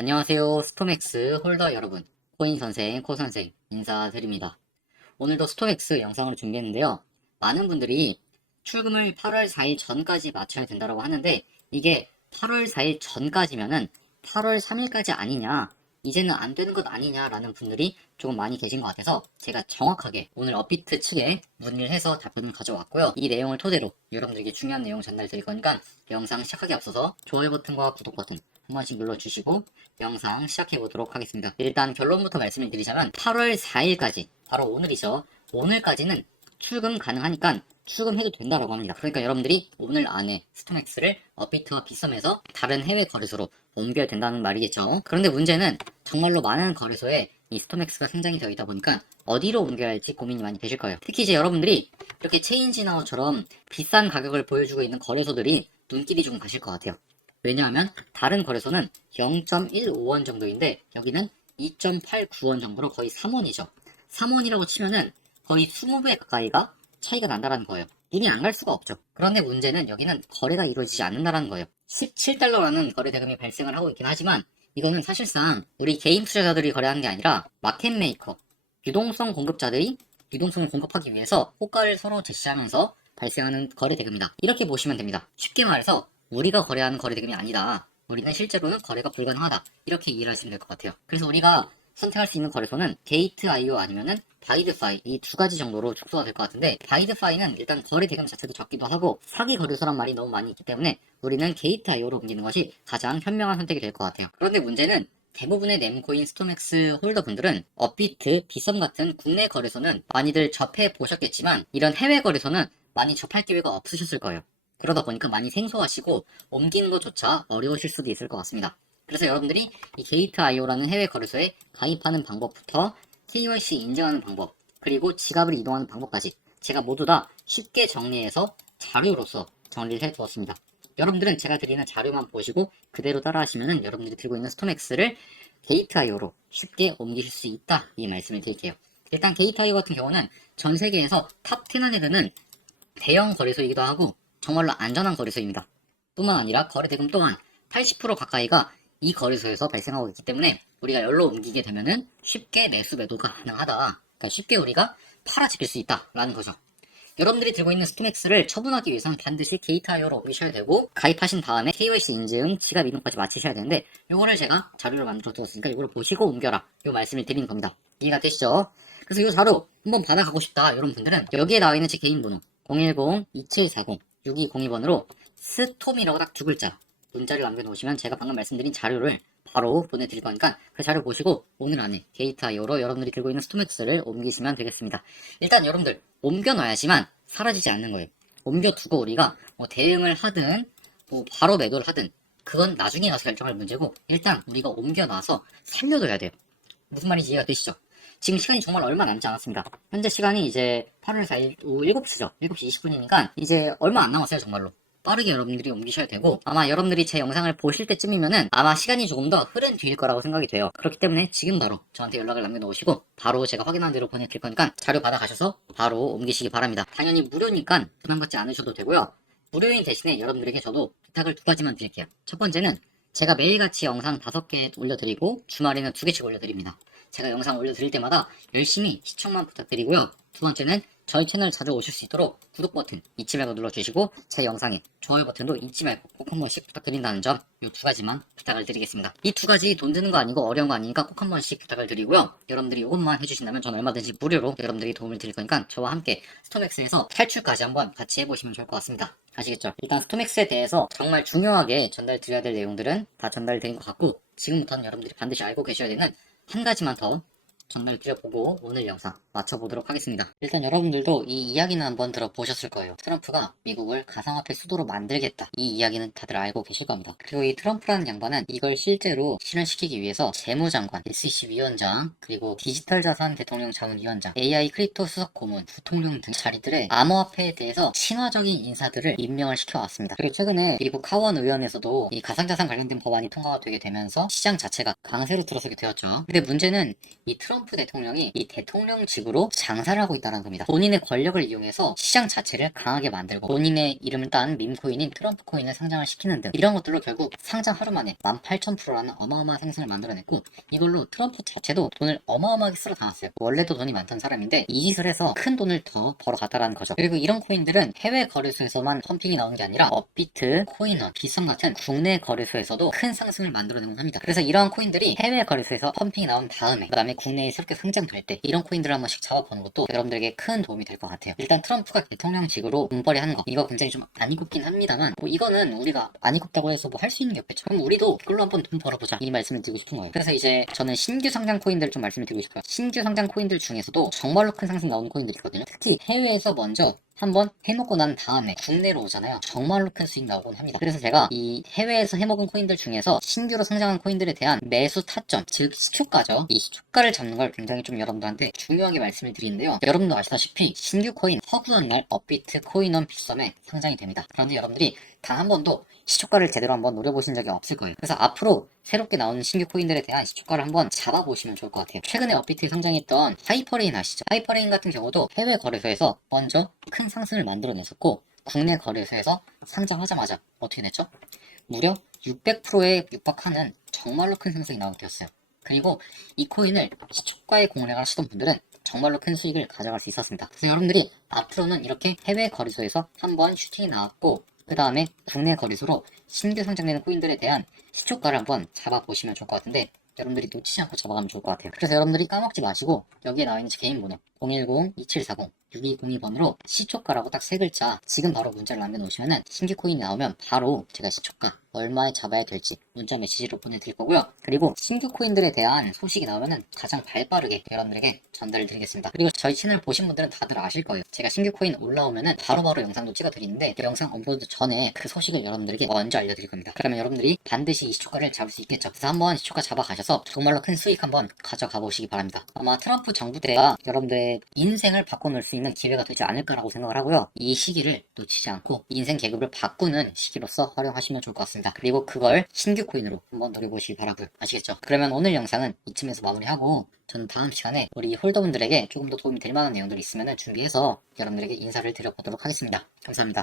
안녕하세요. 스톰엑스 홀더 여러분. 코인 선생, 코 선생 인사드립니다. 오늘도 스톰엑스 영상을 준비했는데요. 많은 분들이 출금을 8월 4일 전까지 맞춰야 된다고 하는데 이게 8월 4일 전까지면은 8월 3일까지 아니냐 이제는 안 되는 것 아니냐라는 분들이 조금 많이 계신 것 같아서 제가 정확하게 오늘 업비트 측에 문의를 해서 답변을 가져왔고요. 이 내용을 토대로 여러분들에게 중요한 내용 전달 드릴 거니까 영상 시작하기 앞서서 좋아요 버튼과 구독 버튼 한 번씩 눌러주시고 영상 시작해 보도록 하겠습니다. 일단 결론부터 말씀을 드리자면 8월 4일까지 바로 오늘이죠. 오늘까지는 출금 가능하니까 출금해도 된다라고 합니다. 그러니까 여러분들이 오늘 안에 스톰엑스를 업비트와 비썸에서 다른 해외 거래소로 옮겨야 된다는 말이겠죠. 그런데 문제는 정말로 많은 거래소에 이 스톰엑스가 상장이 되어 있다 보니까 어디로 옮겨야 할지 고민이 많이 되실 거예요. 특히 이제 여러분들이 이렇게 체인지나우처럼 비싼 가격을 보여주고 있는 거래소들이 눈길이 좀 가실 것 같아요. 왜냐하면 다른 거래소는 0.15원 정도인데 여기는 2.89원 정도로 거의 3원이죠. 3원이라고 치면은 거의 20배 가까이가 차이가 난다라는 거예요. 눈이 안 갈 수가 없죠. 그런데 문제는 여기는 거래가 이루어지지 않는다라는 거예요. 17달러라는 거래 대금이 발생을 하고 있긴 하지만 이거는 사실상 우리 개인 투자자들이 거래하는 게 아니라 마켓 메이커, 유동성 공급자들이 유동성을 공급하기 위해서 호가를 서로 제시하면서 발생하는 거래 대금이다. 이렇게 보시면 됩니다. 쉽게 말해서 우리가 거래하는 거래 대금이 아니다. 우리는 실제로는 거래가 불가능하다. 이렇게 이해를 하시면 될 것 같아요. 그래서 우리가 선택할 수 있는 거래소는 게이트.io 아니면은 바이드파이 이 두 가지 정도로 축소가 될 것 같은데 바이드파이는 일단 거래 대금 자체도 적기도 하고 사기 거래소란 말이 너무 많이 있기 때문에 우리는 게이트.io로 옮기는 것이 가장 현명한 선택이 될 것 같아요. 그런데 문제는 대부분의 nem코인 스톰엑스 홀더분들은 업비트, 비썸 같은 국내 거래소는 많이들 접해 보셨겠지만 이런 해외 거래소는 많이 접할 기회가 없으셨을 거예요. 그러다 보니까 많이 생소하시고 옮기는 것조차 어려우실 수도 있을 것 같습니다. 그래서 여러분들이 이 게이트.io라는 해외 거래소에 가입하는 방법부터 KYC 인증하는 방법, 그리고 지갑을 이동하는 방법까지 제가 모두 다 쉽게 정리해서 자료로서 정리를 해 두었습니다. 여러분들은 제가 드리는 자료만 보시고 그대로 따라 하시면은 여러분들이 들고 있는 스톰엑스를 게이트.io로 쉽게 옮기실 수 있다. 이 말씀을 드릴게요. 일단 게이트.io 같은 경우는 전 세계에서 탑10 안에 드는 대형 거래소이기도 하고 정말로 안전한 거래소입니다. 뿐만 아니라 거래 대금 또한 80% 가까이가 이 거래소에서 발생하고 있기 때문에 우리가 열로 옮기게 되면은 쉽게 매수 매도가 가능하다. 그러니까 쉽게 우리가 팔아 지킬 수 있다라는 거죠. 여러분들이 들고 있는 스톰엑스를 처분하기 위해서는 반드시 게이트아이오로 옮기셔야 되고 가입하신 다음에 KYC 인증, 지갑 이동까지 마치셔야 되는데 요거를 제가 자료를 만들어 두었으니까 이거를 보시고 옮겨라 요 말씀을 드리는 겁니다. 이해가 되시죠? 그래서 이 자료 한번 받아가고 싶다 이런 분들은 여기에 나와 있는 제 개인 번호 010-2740-6202번으로 스톰이라고 딱 두 글자 문자를 남겨놓으시면 제가 방금 말씀드린 자료를 바로 보내드릴 거니까 그 자료 보시고 오늘 안에 게이트아이오로 여러분들이 들고 있는 스톰엑스를 옮기시면 되겠습니다. 일단 여러분들 옮겨놔야지만 사라지지 않는 거예요. 옮겨두고 우리가 뭐 대응을 하든 뭐 바로 매도를 하든 그건 나중에 가서 결정할 문제고 일단 우리가 옮겨놔서 살려둬야 돼요. 무슨 말인지 이해가 되시죠? 지금 시간이 정말 얼마 남지 않았습니다. 현재 시간이 이제 8월 4일 오후 7시죠. 7시 20분이니까 이제 얼마 안 남았어요, 정말로. 빠르게 여러분들이 옮기셔야 되고 아마 여러분들이 제 영상을 보실 때쯤이면은 아마 시간이 조금 더 흐른 뒤일 거라고 생각이 돼요. 그렇기 때문에 지금 바로 저한테 연락을 남겨놓으시고 바로 제가 확인한 대로 보내드릴 거니까 자료 받아가셔서 바로 옮기시기 바랍니다. 당연히 무료니까 부담 갖지 않으셔도 되고요. 무료인 대신에 여러분들에게 저도 부탁을 두 가지만 드릴게요. 첫 번째는 제가 매일같이 영상 다섯 개 올려드리고 주말에는 두 개씩 올려드립니다. 제가 영상 올려드릴 때마다 열심히 시청만 부탁드리고요. 두 번째는 저희 채널 자주 오실 수 있도록 구독 버튼 잊지 말고 눌러주시고 제 영상에 좋아요 버튼도 잊지 말고 꼭 한 번씩 부탁드린다는 점 이 두 가지만 부탁을 드리겠습니다. 이 두 가지 돈 드는 거 아니고 어려운 거 아니니까 꼭 한 번씩 부탁을 드리고요. 여러분들이 이것만 해주신다면 저는 얼마든지 무료로 여러분들이 도움을 드릴 거니까 저와 함께 스톰엑스에서 탈출까지 한번 같이 해보시면 좋을 것 같습니다. 아시겠죠? 일단 스톰엑스에 대해서 정말 중요하게 전달드려야 될 내용들은 다 전달드린 것 같고 지금부터는 여러분들이 반드시 알고 계셔야 되는 한 가지만 더 전달드려보고 오늘 영상 마쳐보도록 하겠습니다. 일단 여러분들도 이 이야기는 한번 들어보셨을 거예요. 트럼프가 미국을 가상화폐 수도로 만들겠다. 이 이야기는 다들 알고 계실 겁니다. 그리고 이 트럼프라는 양반은 이걸 실제로 실현시키기 위해서 재무장관, SEC 위원장, 그리고 디지털 자산 대통령 자문위원장, AI 크립토 수석 고문, 부통령 등 자리들의 암호화폐에 대해서 친화적인 인사들을 임명을 시켜왔습니다. 그리고 최근에 미국 하원 의원에서도 이 가상자산 관련된 법안이 통과가 되게 되면서 시장 자체가 강세로 들어서게 되었죠. 근데 문제는 이 트럼프 트럼프 대통령이 이 대통령직으로 장사를 하고 있다는 겁니다. 본인의 권력을 이용해서 시장 자체를 강하게 만들고 본인의 이름을 딴 밈코인인 트럼프 코인을 상장을 시키는 등 이런 것들로 결국 상장 하루 만에 18,000%라는 어마어마한 생산을 만들어냈고 이걸로 트럼프 자체도 돈을 어마어마하게 쓸어 담았어요. 원래도 돈이 많던 사람인데 이 짓을 해서 큰 돈을 더 벌어갔다라는 거죠. 그리고 이런 코인들은 해외 거래소에서만 펌핑이 나오는 게 아니라 업비트, 코인원, 비썸 같은 국내 거래소에서도 큰 상승을 만들어내곤 합니다. 그래서 이러한 코인들이 해외 거래소에서 펌핑이 나온 다음에 그 다음에 국내에 새롭게 상장될 때 이런 코인들을 한 번씩 잡아보는 것도 여러분들에게 큰 도움이 될 것 같아요. 일단 트럼프가 대통령직으로 돈벌이 하는 거 이거 굉장히 좀 안 이굽긴 합니다만 뭐 이거는 우리가 안 이굽다고 해서 뭐 할 수 있는 게 없겠죠. 그럼 우리도 이걸로 한번 돈 벌어보자 이 말씀을 드리고 싶은 거예요. 그래서 이제 저는 신규 상장 코인들을 좀 말씀을 드리고 싶어요. 신규 상장 코인들 중에서도 정말로 큰 상승 나오는 코인들이 있거든요. 특히 해외에서 먼저 한번 해먹고 난 다음에 국내로 오잖아요. 정말로 큰 수익 나오곤 합니다. 그래서 제가 이 해외에서 해먹은 코인들 중에서 신규로 성장한 코인들에 대한 매수 타점, 즉 시초가죠. 이 시초가를 잡는 걸 굉장히 좀 여러분들한테 중요하게 말씀을 드리는데요. 여러분도 아시다시피 신규 코인 허구한 날 업비트 코인원 비썸에 상장이 됩니다. 그런데 여러분들이 단 한 번도 시초가를 제대로 한번 노려보신 적이 없을 거예요. 그래서 앞으로 새롭게 나오는 신규 코인들에 대한 시초가를 한번 잡아보시면 좋을 것 같아요. 최근에 업비트에 상장했던 하이퍼레인 아시죠? 하이퍼레인 같은 경우도 해외 거래소에서 먼저 큰 상승을 만들어냈었고 국내 거래소에서 상장하자마자 어떻게 됐죠? 무려 600%에 육박하는 정말로 큰 상승이 나오게 되었어요. 그리고 이 코인을 시초가에 공략을 하시던 분들은 정말로 큰 수익을 가져갈 수 있었습니다. 그래서 여러분들이 앞으로는 이렇게 해외 거래소에서 한번 슈팅이 나왔고 그 다음에 국내 거래소로 신규 상장되는 코인들에 대한 시초가를 한번 잡아보시면 좋을 것 같은데 여러분들이 놓치지 않고 잡아가면 좋을 것 같아요. 그래서 여러분들이 까먹지 마시고 여기에 나와 있는 제 개인 번호 010-2740-6202번으로 시초가라고 딱 세 글자 지금 바로 문자를 남겨놓으시면 신규 코인이 나오면 바로 제가 시초가 얼마에 잡아야 될지 문자 메시지로 보내드릴 거고요. 그리고 신규 코인들에 대한 소식이 나오면은 가장 발빠르게 여러분들에게 전달을 드리겠습니다. 그리고 저희 채널 보신 분들은 다들 아실 거예요. 제가 신규 코인 올라오면은 바로바로 영상도 찍어드리는데 그 영상 업로드 전에 그 소식을 여러분들에게 먼저 알려드릴 겁니다. 그러면 여러분들이 반드시 이 시초가를 잡을 수 있겠죠. 그래서 한번 시초가 잡아가셔서 정말로 큰 수익 한번 가져가 보시기 바랍니다. 아마 트럼프 정부 때가 여러분들의 인생을 바꿔놓을 수 있는 기회가 되지 않을까라고 생각을 하고요. 이 시기를 놓치지 않고 인생 계급을 바꾸는 시기로서 활용하시면 좋을 것 같 습니다. 그리고 그걸 신규 코인으로 한번 노려보시기 바라고요. 아시겠죠? 그러면 오늘 영상은 이쯤에서 마무리하고 저는 다음 시간에 우리 홀더분들에게 조금 더 도움이 될 만한 내용들이 있으면 준비해서 여러분들에게 인사를 드려보도록 하겠습니다. 감사합니다.